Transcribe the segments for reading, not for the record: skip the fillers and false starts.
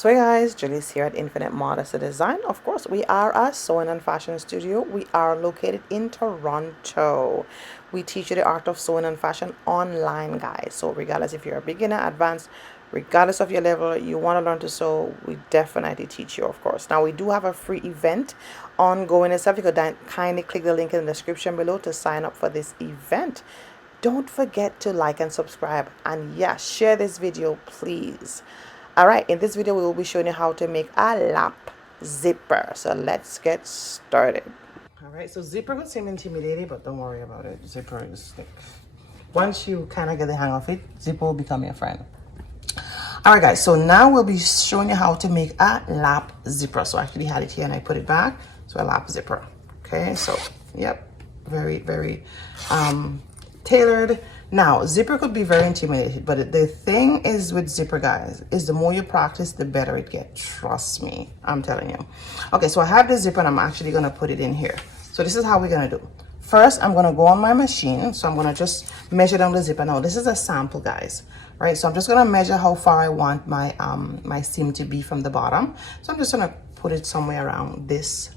So hey guys, Gellis here at Infinite Modesty Design. Of course, we are a sewing and fashion studio. We are located in Toronto. We teach you the art of sewing and fashion online, guys. So regardless if you're a beginner, advanced, regardless of your level, you want to learn to sew, we definitely teach you, of course. Now we do have a free event ongoing itself. You could kindly click the link in the description below to sign up for this event. Don't forget to like and subscribe, and yeah, share this video please. All right, in this video we will be showing you how to make a lap zipper. So let's get started. All right, so zipper could seem intimidating, but don't worry about it. Zipper is like, once you kind of get the hang of it, zipper will become your friend. All right guys, so now we'll be showing you how to make a lap zipper. So I actually had it here and I put it back. So a lap zipper. Okay, so yep, very tailored. Now zipper could be very intimidating, but the thing is with zipper, guys, is the more you practice, the better it gets. Trust me, I'm telling you. Okay, so I have this zipper and I'm actually gonna put it in here. So this is how we're gonna do. First, I'm gonna go on my machine. So I'm gonna just measure down the zipper. Now this is a sample, guys, right? So I'm just gonna measure how far I want my my seam to be from the bottom. So I'm just gonna put it somewhere around this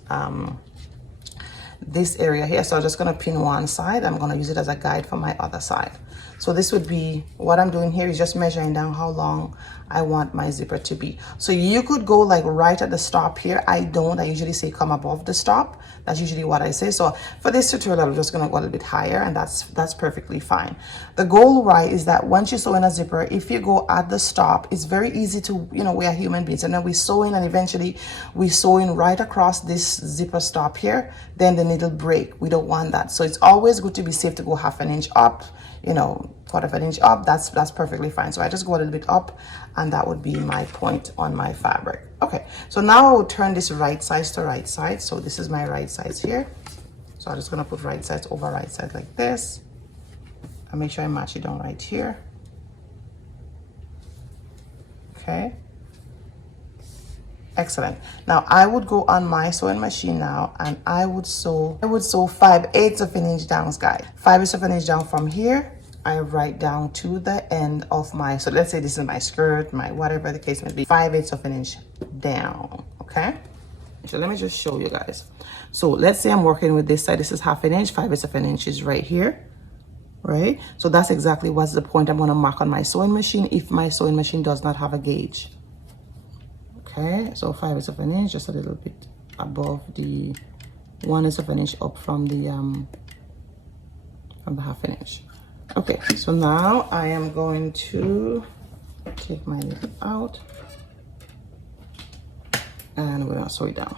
this area here. So I'm just gonna pin one side. I'm gonna use it as a guide for my other side. So this would be what I'm doing here, is just measuring down how long I want my zipper to be. So you could go like right at the stop here. I usually say come above the stop. That's usually what I say. So for this tutorial, I'm just gonna go a little bit higher, and that's perfectly fine. The goal, right, is that once you sew in a zipper, if you go at the stop, it's very easy to, you know, we are human beings, and then we sew in and eventually we sew in right across this zipper stop here, then the needle break. We don't want that. So it's always good to be safe to go half an inch up, you know, quarter of an inch up. That's perfectly fine. So I just go a little bit up, and that would be my point on my fabric. Okay, so now I will turn this right side to right side. So this is my right side here. So I'm just gonna put right side over right side like this, and make sure I match it down right here. Okay, excellent. Now I would go on my sewing machine now, and I would sew 5/8 of an inch down, guys. 5/8 of an inch down from here. I write down to the end of my, so let's say this is my skirt, my whatever the case may be, 5/8 of an inch down. Okay, so let me just show you guys. So let's say I'm working with this side. This is half an inch. 5/8 of an inch is right here, right? So that's exactly what's the point I'm going to mark on my sewing machine if my sewing machine does not have a gauge. Okay, so 5/8 of an inch, just a little bit above the 1/8 of an inch up from the half an inch. Okay, so now I am going to take my needle out, and we're gonna sew it down.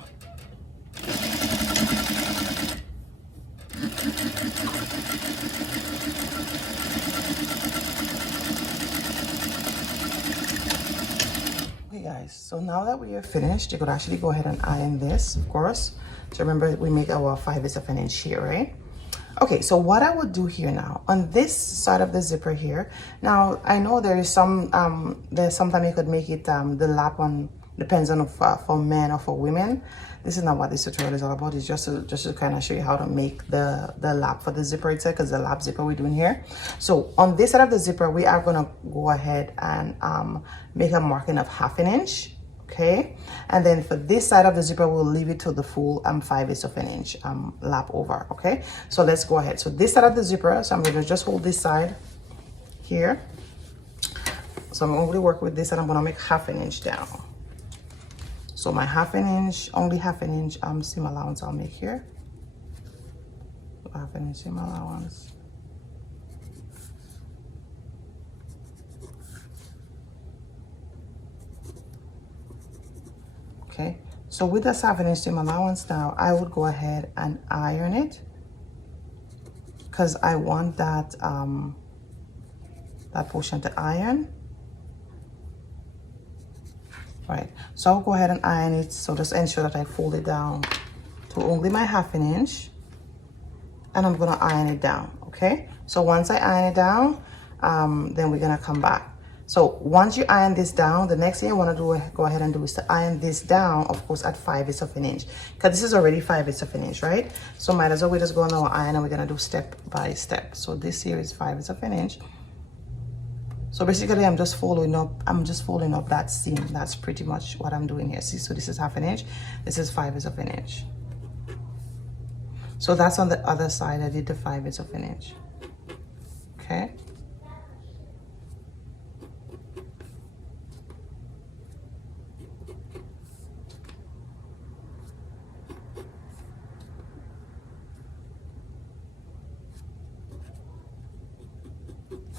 Okay guys, so now that we are finished, you could actually go ahead and iron this, of course. So remember, we make our 5/8 of an inch here, right? Okay, so what I would do here now, on this side of the zipper here, now I know there is some, there's sometimes you could make it, the lap on, depends on for men or for women. This is not what this tutorial is all about. It's just to kind of show you how to make the lap for the zipper itself, because the lap zipper we're doing here. So on this side of the zipper, we are gonna go ahead and make a marking of half an inch. Okay, and then for this side of the zipper, we'll leave it to the full 5/8 of an inch lap over. Okay, so let's go ahead. So this side of the zipper, so I'm going to just hold this side here. So I'm going to work with this, and I'm going to make half an inch down. So my half an inch, only half an inch seam allowance I'll make here. Half an inch seam allowance. Okay, so with the 7-inch seam allowance now, I would go ahead and iron it, because I want that that portion to iron. Right, so I'll go ahead and iron it. So just ensure that I fold it down to only my half an inch, and I'm gonna iron it down. Okay, so once I iron it down, then we're gonna come back. So once you iron this down, the next thing you want to do, go ahead and do, is to iron this down, of course, at 5/8 of an inch, because this is already 5/8 of an inch, right? So might as well we just go on our iron, and we're gonna do step by step. So this here is 5/8 of an inch. So basically I'm just following up that seam. That's pretty much what I'm doing here. See, so this is 1/2 inch, this is 5/8 of an inch. So that's on the other side. I did the 5/8 of an inch. Okay.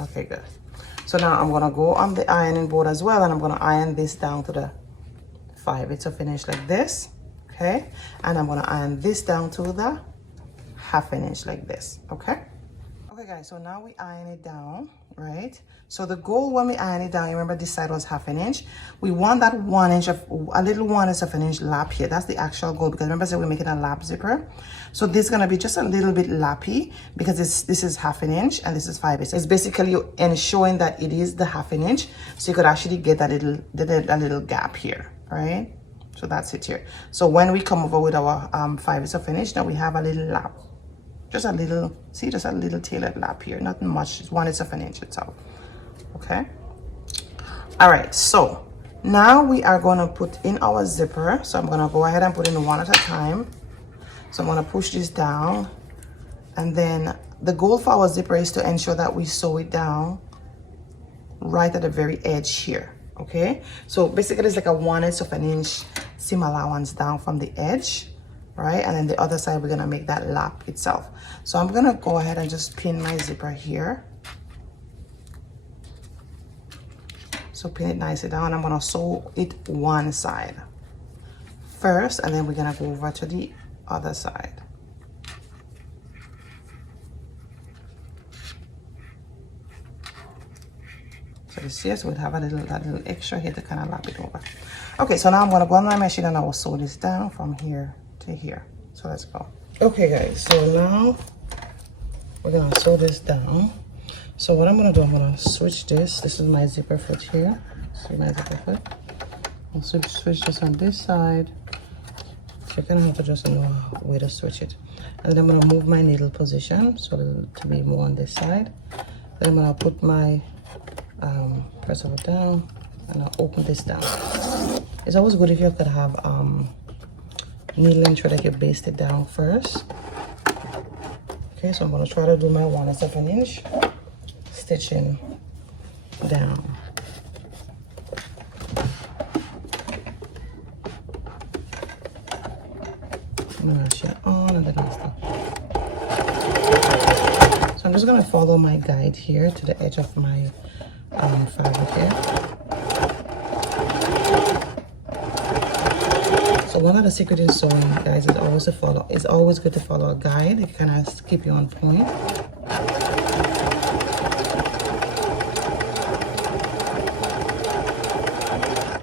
Okay, good. So now I'm gonna go on the ironing board as well, and I'm gonna iron this down to the 5/8 of an inch like this. Okay, and I'm gonna iron this down to the 1/2 inch like this. Okay. Okay guys, so now we iron it down, right? So the goal when we iron it down, you remember this side was 1/2 inch. We want that 1 inch of a little 1/8 of an inch lap here. That's the actual goal, because remember I said we're making a lap zipper. So this is gonna be just a little bit lappy because this is 1/2 inch and this is 5/8. It's basically ensuring that it is the 1/2 inch, so you could actually get that little gap here, right? So that's it here. So when we come over with our 5/8 of an inch, now we have a little lap. Just a little, see, just a little tailored lap here. Nothing much, it's 1/8 of an inch itself. Okay. All right, so now we are gonna put in our zipper. So I'm gonna go ahead and put in one at a time. So I'm gonna push this down, and then the goal for our zipper is to ensure that we sew it down right at the very edge here. Okay, so basically it's like a 1/8 of an inch seam allowance down from the edge, right? And then the other side we're gonna make that lap itself. So I'm gonna go ahead and just pin my zipper here. So pin it nicely down. I'm gonna sew it one side first, and then we're gonna go over to the other side. So this here, so we'll have that little extra here to kind of lap it over. Okay, so now I'm gonna go on my machine and I will sew this down from here to here. So let's go. Okay guys, so now we're gonna sew this down. So what I'm gonna do, I'm gonna switch this. This is my zipper foot here. See my zipper foot? I'll switch this on this side. So you're gonna have to just know where to switch it. And then I'm gonna move my needle position so to be more on this side. Then I'm gonna put my press it down, and I'll open this down. It's always good if you could have needle and thread that you baste it down first. Okay, so I'm gonna try to do my 1/8 of an inch stitching down. I'm gonna share on and then I'll stop. So I'm just gonna follow my guide here to the edge of my fabric here. So one of the secrets in sewing, guys, is always to follow. It's always good to follow a guide. It kind of keep you on point.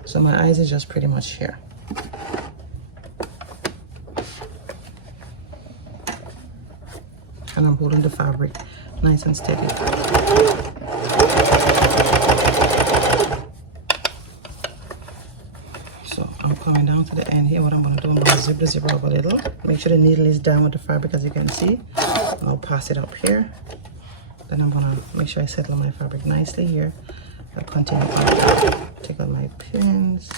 So my eyes is just pretty much here. And I'm holding the fabric nice and steady. So I'm coming down to the end here. What I'm going to do, I'm going to zip the zipper up a little. Make sure the needle is down with the fabric, as you can see. And I'll pass it up here. Then I'm going to make sure I settle my fabric nicely here. I'll continue on. Take out my pins.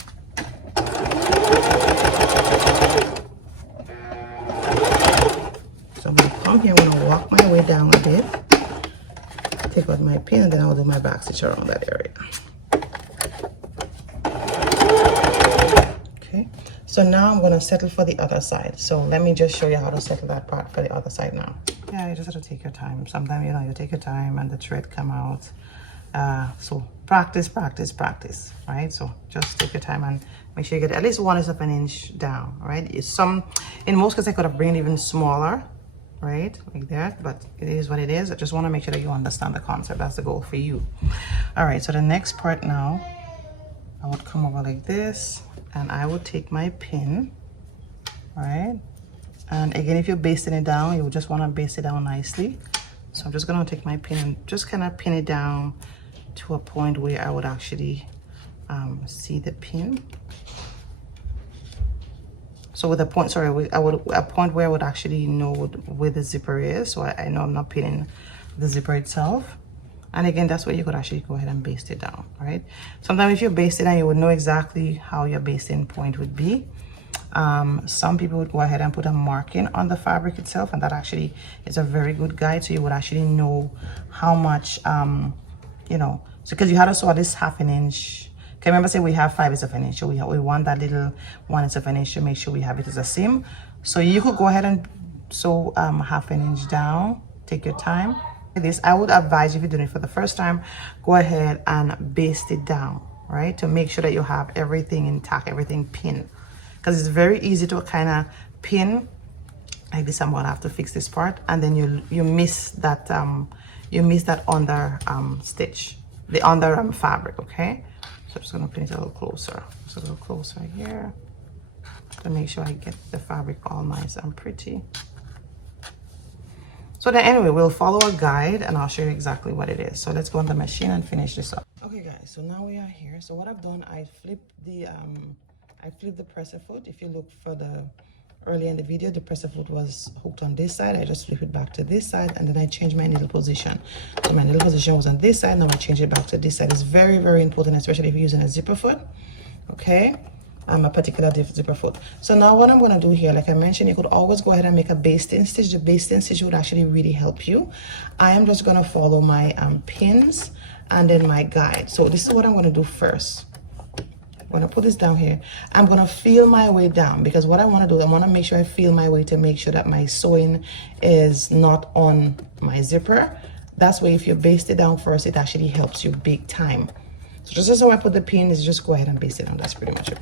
So I'm going to come here. I'm going to walk my way down a bit. Take out my pin, and then I'll do my back stitch around that area. Okay, so now I'm going to settle for the other side. So let me just show you how to settle that part for the other side now. Yeah, you just have to take your time. Sometimes, you know, you take your time and the thread come out. So practice, practice, practice, right? So just take your time and make sure you get at least 1/8 of an inch down, right? In most cases I could have bring it even smaller, right? Like that, but it is what it is. I just want to make sure that you understand the concept. That's the goal for you. All right, so the next part now, I would come over like this, and I would take my pin, right? And again, if you're basting it down, you would just want to baste it down nicely. So I'm just going to take my pin and just kind of pin it down to a point where I would actually see the pin. So with a point, sorry, a point where I would actually know where the zipper is. So I know I'm not pinning the zipper itself. And again, that's where you could actually go ahead and baste it down, right? Sometimes if you baste it down, you would know exactly how your basting point would be. Some people would go ahead and put a marking on the fabric itself, and that actually is a very good guide, so you would actually know how much, you know, so because you had to sew this 1/2 inch. Okay, remember say we have 5 of an inch, so we want that little 1 of an inch to make sure we have it as a seam. So you could go ahead and sew 1/2 inch down. Take your time. This, I would advise, if you're doing it for the first time, go ahead and baste it down, right, to make sure that you have everything intact, everything pinned, because it's very easy to kind of pin like this. I'm gonna have to fix this part, and then you miss that under stitch, the under fabric. Okay, so I'm just gonna pin it a little closer, just a little closer here to make sure I get the fabric all nice and pretty. So then anyway, we'll follow a guide and I'll show you exactly what it is. So let's go on the machine and finish this up. Okay guys, so now we are here. So what I've done, I flipped the presser foot. If you look further earlier in the video, the presser foot was hooked on this side. I just flip it back to this side, and then I changed my needle position. So my needle position was on this side, now I change it back to this side. It's very, very important, especially if you're using a zipper foot. Okay, a particular zipper foot. So now what I'm going to do here, like I mentioned, you could always go ahead and make a basting stitch. The basting stitch would actually really help you. I am just going to follow my pins and then my guide. So this is what I'm going to do first. I'm going to put this down here. I'm going to feel my way down, because what I want to do, I want to make sure I feel my way to make sure that my sewing is not on my zipper. That's why if you baste it down first, it actually helps you big time. So just as how I put the pin is just go ahead and baste it down. That's pretty much it.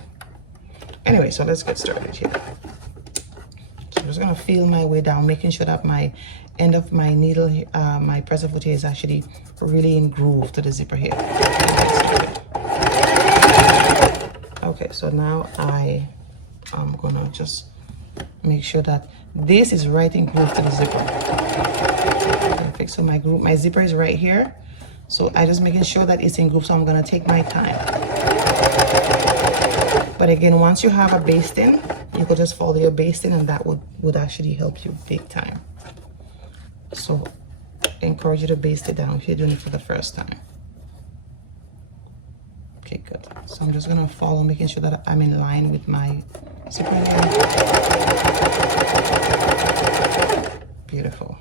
Anyway, so let's get started here. So I'm just gonna feel my way down, making sure that my end of my needle, my presser foot here is actually really in groove to the zipper here. Okay, so now I am gonna just make sure that this is right in groove to the zipper. Perfect. So my zipper is right here. So I just making sure that it's in groove. So I'm gonna take my time. But again, once you have a basting, you could just follow your basting, and that would actually help you big time. So I encourage you to baste it down if you're doing it for the first time. Okay, good. So I'm just gonna follow, making sure that I'm in line with my zipper here. Beautiful.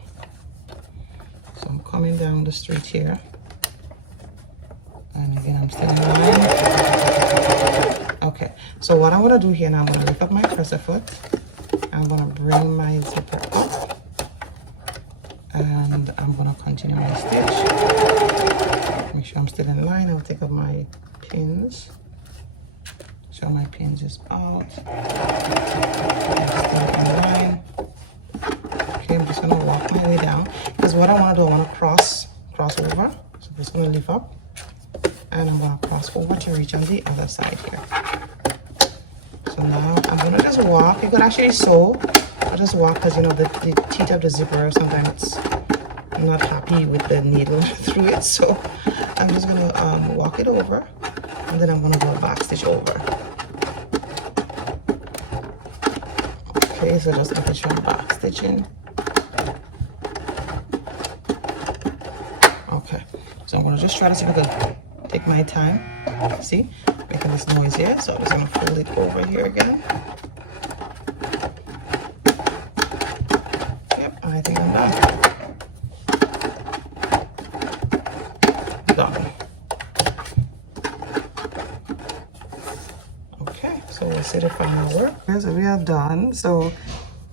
So I'm coming down the street here. And again, I'm still in line. Okay, so what I'm gonna do here now, I'm gonna lift up my presser foot. I'm gonna bring my zipper up, and I'm gonna continue my stitch. Make sure I'm still in line. I'll take up my pins. Show my pins is out. I'm still in line. Okay, I'm just gonna walk my way down, because what I wanna do, I wanna cross over. So I'm just gonna lift up, and I'm gonna cross over to reach on the other side here. So now I'm gonna just walk. You could actually sew. I'll just walk, because you know the teeth of the zipper, sometimes I'm not happy with the needle through it. So I'm just gonna walk it over, and then I'm gonna go back stitch over. Okay, so just making sure I'm back stitching. Okay, so I'm gonna just try to see if I can take my time. See, making this noise here. So I'm just gonna fold it over here again. Yep, I think I'm done. Done. Okay, so we'll set it for an hour. So we are done. So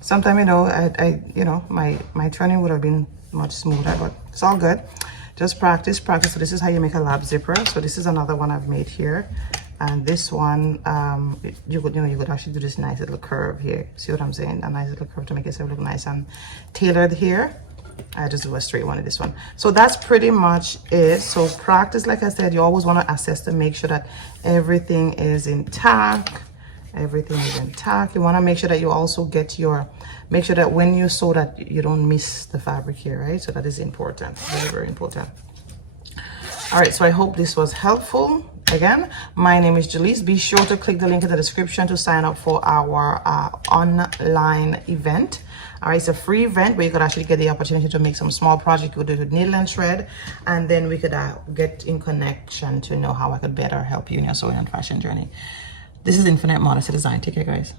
sometime, you know, my turning would have been much smoother, but it's all good. Just practice. So this is how you make a lap zipper. So this is another one I've made here, and this one you could actually do this nice little curve here. See what I'm saying? A nice little curve to make it look nice and tailored here. I just do a straight one in this one. So that's pretty much it. So practice, like I said, you always want to assess to make sure that everything is intact. Everything is intact. You want to make sure that you also make sure that when you sew that you don't miss the fabric here, right? So that is important, very, very important. All right, so I hope this was helpful. Again, my name is Gellis. Be sure to click the link in the description to sign up for our online event. All right, it's a free event where you could actually get the opportunity to make some small project. You could do it with needle and thread, and then we could get in connection to know how I could better help you in your sewing and fashion journey. This is Infinite Modesty Design. Take care, guys.